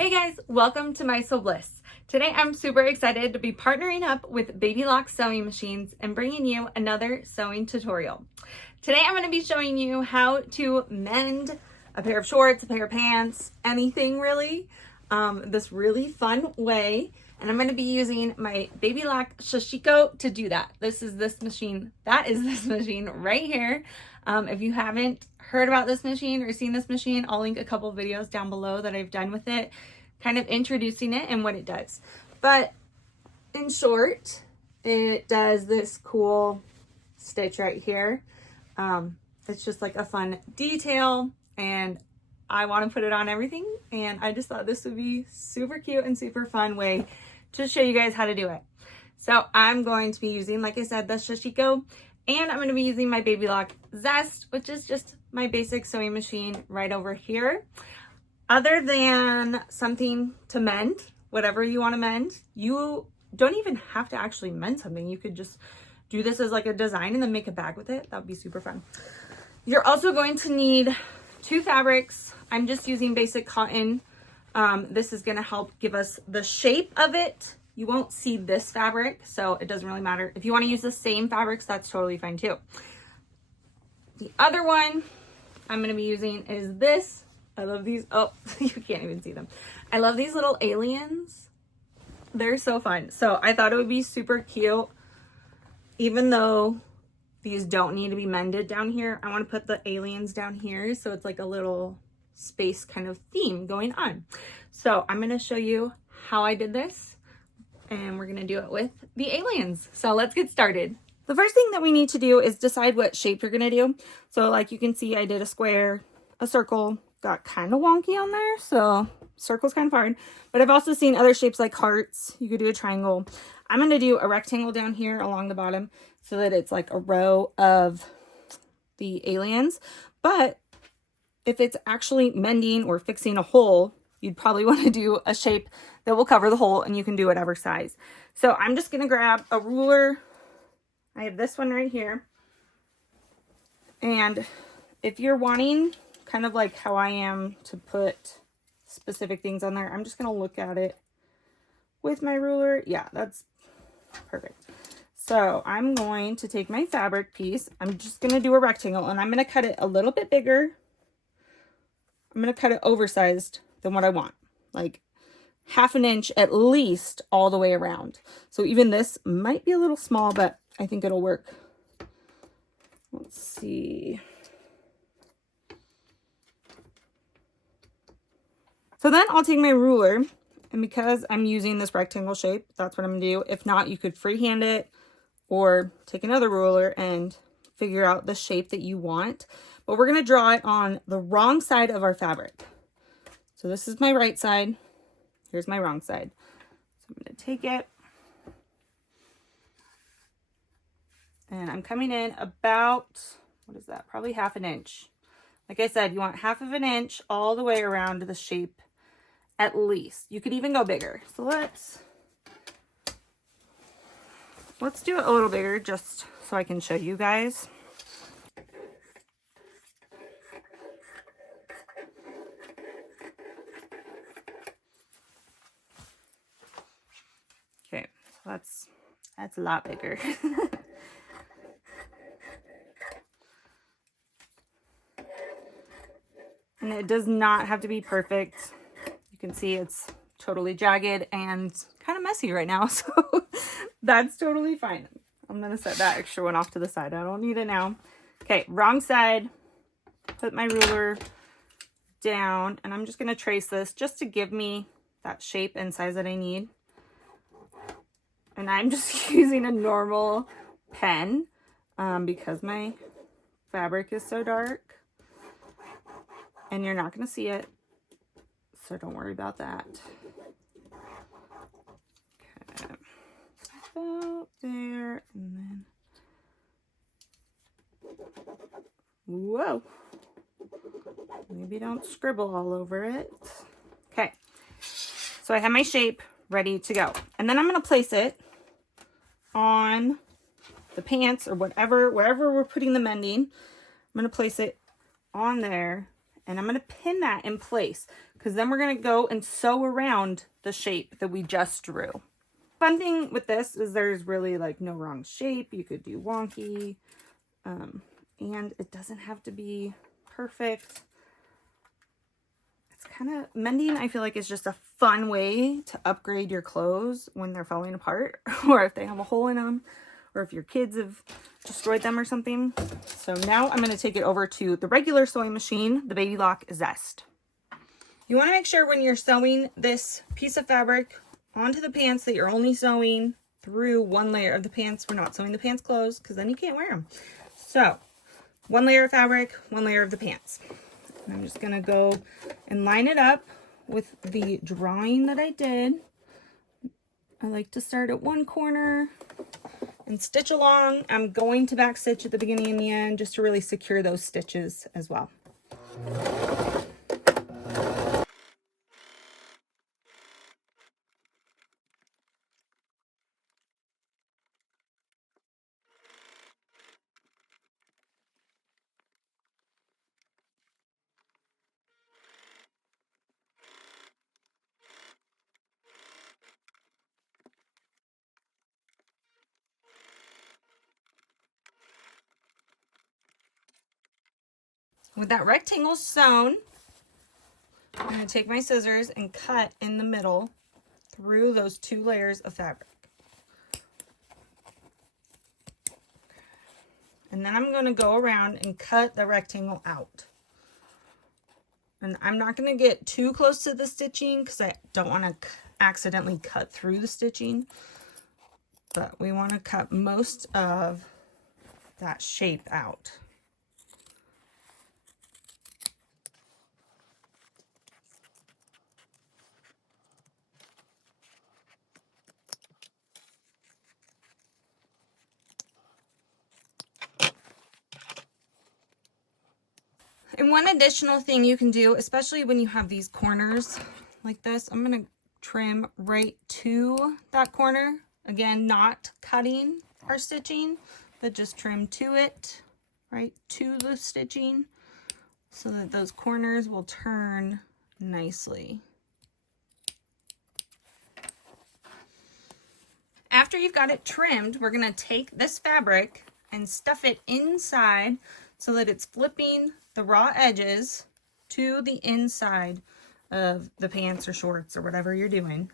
Hey guys, welcome to My Sew Bliss. Today I'm super excited to be partnering up with Baby Lock sewing machines and bringing you another sewing tutorial. Today I'm going to be showing you how to mend a pair of shorts, a pair of pants, anything really, this really fun way. And I'm going to be using my Baby Lock Sashiko to do that. This is this machine. That is this machine right here. If you haven't heard about this machine or seen this machine, I'll link a couple of videos down below that I've done with it, kind of introducing it and what it does. But in short, it does this cool stitch right here. It's just like a fun detail, and I want to put it on everything, and I just thought this would be super cute and super fun way to show you guys how to do it. So I'm going to be using, like I said, the Sashiko, and I'm going to be using my Baby Lock Zest, which is just my basic sewing machine right over here. Other than something to mend, whatever you want to mend, you don't even have to actually mend something. You could just do this as like a design and then make a bag with it. That would be super fun. You're also going to need two fabrics. I'm just using basic cotton. This is going to help give us the shape of it. You won't see this fabric, so it doesn't really matter. If you want to use the same fabrics, that's totally fine too. The other one I'm going to be using is this. I love these. Oh, you can't even see them. I love these little aliens. They're so fun. So I thought it would be super cute. Even though these don't need to be mended down here, I want to put the aliens down here. So it's like a little space kind of theme going on. So I'm going to show you how I did this, and we're going to do it with the aliens. So let's get started. The first thing that we need to do is decide what shape you're going to do. So like you can see, I did a square, a circle, got kind of wonky on there. So circle's kind of hard, but I've also seen other shapes like hearts. You could do a triangle. I'm going to do a rectangle down here along the bottom so that it's like a row of the aliens. But if it's actually mending or fixing a hole, you'd probably want to do a shape that will cover the hole, and you can do whatever size. So I'm just going to grab a ruler. I have this one right here. And if you're wanting kind of like how I am to put specific things on there, I'm just going to look at it with my ruler. Yeah, that's perfect. So I'm going to take my fabric piece. I'm just going to do a rectangle, and I'm going to cut it a little bit bigger. I'm going to cut it oversized than what I want, like half an inch at least all the way around. So even this might be a little small, but I think it'll work. Let's see. So then I'll take my ruler, and because I'm using this rectangle shape, that's what I'm gonna do. If not, you could freehand it or take another ruler and figure out the shape that you want. But we're gonna draw it on the wrong side of our fabric. So this is my right side. Here's my wrong side. So I'm gonna take it, and I'm coming in about, what is that? Probably half an inch. Like I said, you want half of an inch all the way around the shape at least. You could even go bigger. So let's do it a little bigger just so I can show you guys. Okay, so that's a lot bigger. And it does not have to be perfect. You can see it's totally jagged and kind of messy right now, so that's totally fine. I'm gonna set that extra one off to the side. I don't need it now. Okay, wrong side. Put my ruler down, and I'm just gonna trace this just to give me that shape and size that I need. And I'm just using a normal pen because my fabric is so dark, and you're not gonna see it, so don't worry about that. Okay, about there, and then, whoa, maybe don't scribble all over it. Okay, so I have my shape ready to go, and then I'm going to place it on the pants or whatever, wherever we're putting the mending. I'm going to place it on there, and I'm going to pin that in place. because then we're going to go and sew around the shape that we just drew. Fun thing with this is there's really like no wrong shape. You could do wonky, and it doesn't have to be perfect. It's kind of, mending I feel like is just a fun way to upgrade your clothes when they're falling apart, or if they have a hole in them, or if your kids have destroyed them or something. So now I'm going to take it over to the regular sewing machine, the Baby Lock Zest. You want to make sure when you're sewing this piece of fabric onto the pants that you're only sewing through one layer of the pants. We're not sewing the pants closed because then you can't wear them. So one layer of fabric, one layer of the pants. And I'm just going to go and line it up with the drawing that I did. I like to start at one corner and stitch along. I'm going to back stitch at the beginning and the end just to really secure those stitches as well. With that rectangle sewn, I'm going to take my scissors and cut in the middle through those two layers of fabric. And then I'm going to go around and cut the rectangle out. And I'm not going to get too close to the stitching because I don't want to accidentally cut through the stitching. But we want to cut most of that shape out. And one additional thing you can do, especially when you have these corners like this, I'm going to trim right to that corner. Again, not cutting our stitching, but just trim to it, right to the stitching, so that those corners will turn nicely. After you've got it trimmed, we're going to take this fabric and stuff it inside so that it's flipping the raw edges to the inside of the pants or shorts or whatever you're doing.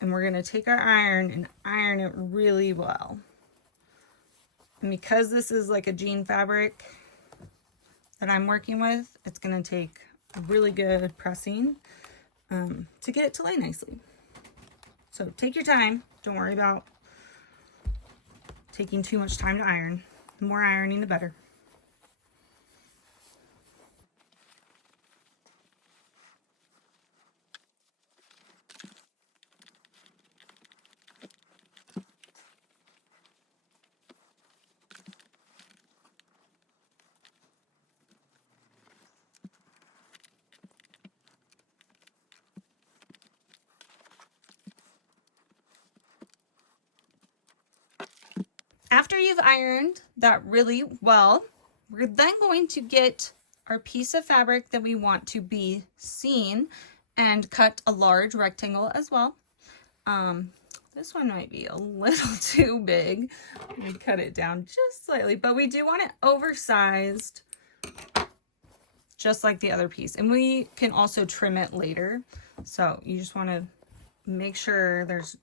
And we're going to take our iron and iron it really well. And because this is like a jean fabric that I'm working with, it's going to take a really good pressing to get it to lay nicely. So take your time. Don't worry about taking too much time to iron. The more ironing, the better. After you've ironed that really well, we're then going to get our piece of fabric that we want to be seen and cut a large rectangle as well. This one might be a little too big. Let me cut it down just slightly, but we do want it oversized, just like the other piece. And we can also trim it later. So you just want to make sure there's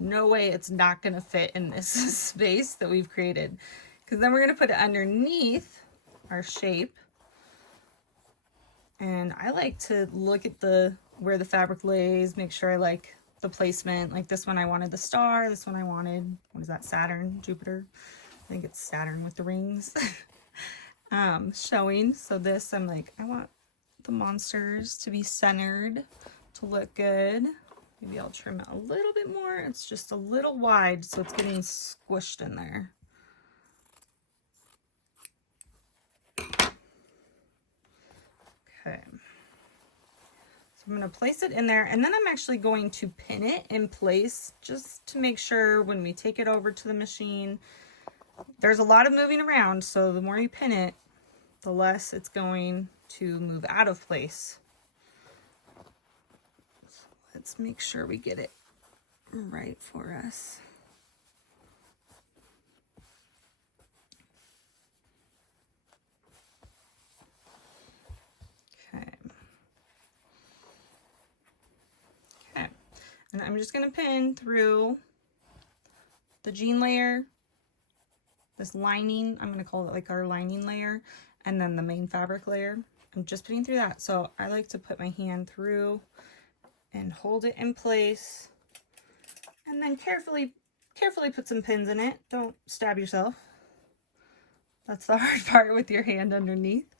no way it's not going to fit in this space that we've created, because then we're going to put it underneath our shape. And I like to look at where the fabric lays, make sure I like the placement. Like this one I wanted the star, this one I wanted, what is that, Saturn, Jupiter? I think it's Saturn with the rings showing. So this, I'm like, I want the monsters to be centered, to look good. Maybe I'll trim it a little bit more. It's just a little wide, so it's getting squished in there. Okay. So I'm going to place it in there, and then I'm actually going to pin it in place just to make sure when we take it over to the machine, there's a lot of moving around, so the more you pin it, the less it's going to move out of place. let's make sure we get it right for us. Okay. Okay. And I'm just going to pin through the jean layer, this lining, I'm going to call it like our lining layer, and then the main fabric layer. I'm just putting through that. So I like to put my hand through and hold it in place, and then carefully put some pins in it. Don't stab yourself. That's the hard part with your hand underneath.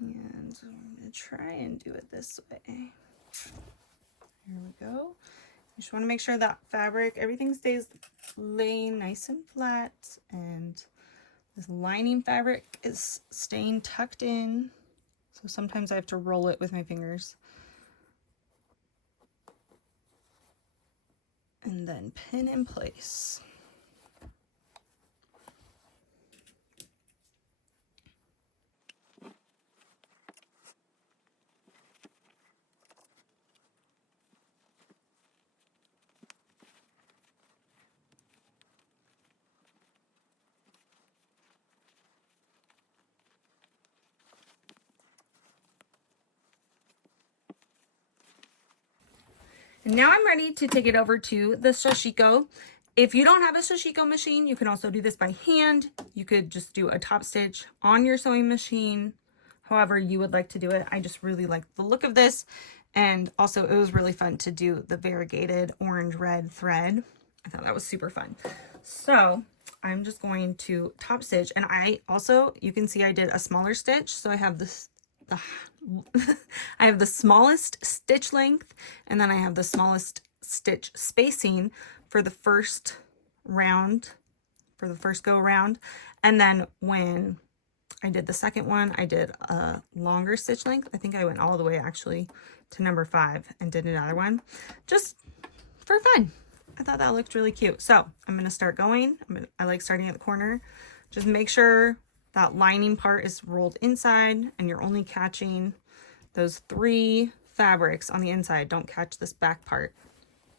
And I'm going to try and do it this way. Here we go. You just want to make sure that fabric, everything stays laying nice and flat, and this lining fabric is staying tucked in. So sometimes I have to roll it with my fingers. And then pin in place. And now I'm ready to take it over to the Sashiko. If you don't have a Sashiko machine, you can also do this by hand. You could just do a top stitch on your sewing machine, however you would like to do it. I just really like the look of this. And also it was really fun to do the variegated orange-red thread. I thought that was super fun. So I'm just going to top stitch. And I also, you can see I did a smaller stitch. So I have this, I have the smallest stitch length, and then I have the smallest stitch spacing for the first round, for the first go around. And then when I did the second one, I did a longer stitch length. I think I went all the way actually to number 5 and did another one just for fun. I thought that looked really cute. So I'm going to start going. I like starting at the corner. Just make sure that lining part is rolled inside, and you're only catching those 3 fabrics on the inside. Don't catch this back part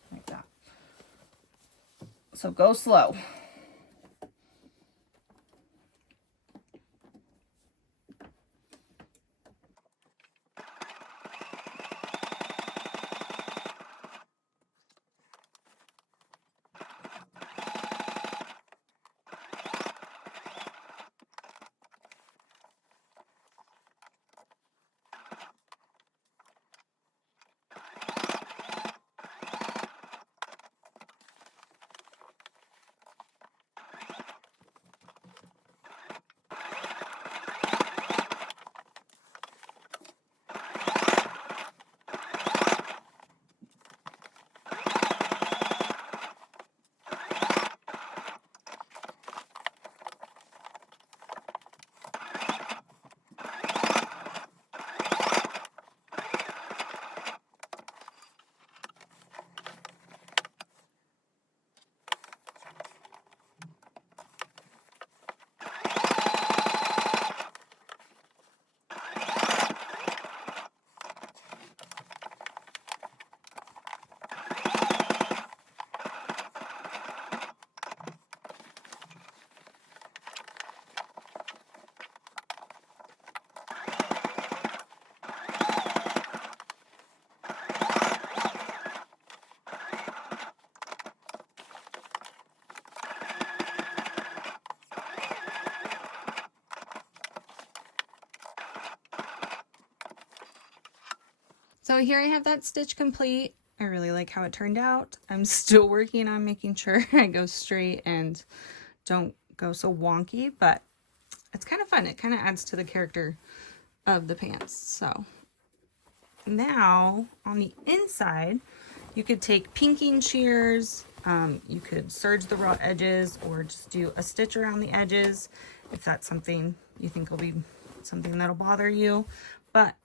like that. So go slow. So here I have that stitch complete. I really like how it turned out. I'm still working on making sure I go straight and don't go so wonky, but it's kind of fun. It kind of adds to the character of the pants. So now on the inside, you could take pinking shears, you could serge the raw edges, or just do a stitch around the edges if that's something you think will be something that'll bother you. But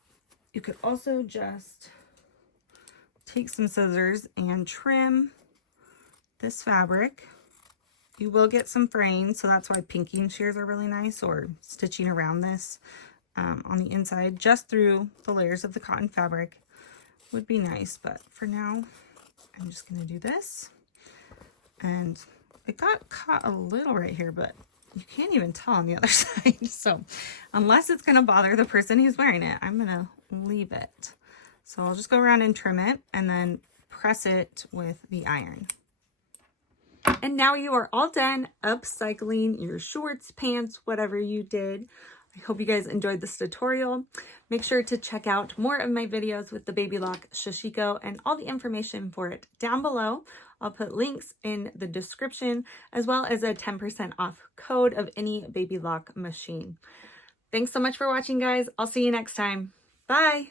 you could also just take some scissors and trim this fabric. You will get some fraying, so that's why pinking shears are really nice, or stitching around this. on the inside just through the layers of the cotton fabric would be nice, but for now I'm just going to do this. And it got caught a little right here, but you can't even tell on the other side. So unless it's going to bother the person who's wearing it, I'm going to leave it. So I'll just go around and trim it and then press it with the iron. And now you are all done upcycling your shorts, pants, whatever you did. I hope you guys enjoyed this tutorial. Make sure to check out more of my videos with the Baby Lock Sashiko and all the information for it down below. I'll put links in the description as well as a 10% off code of any Baby Lock machine. Thanks so much for watching, guys. I'll see you next time. Bye.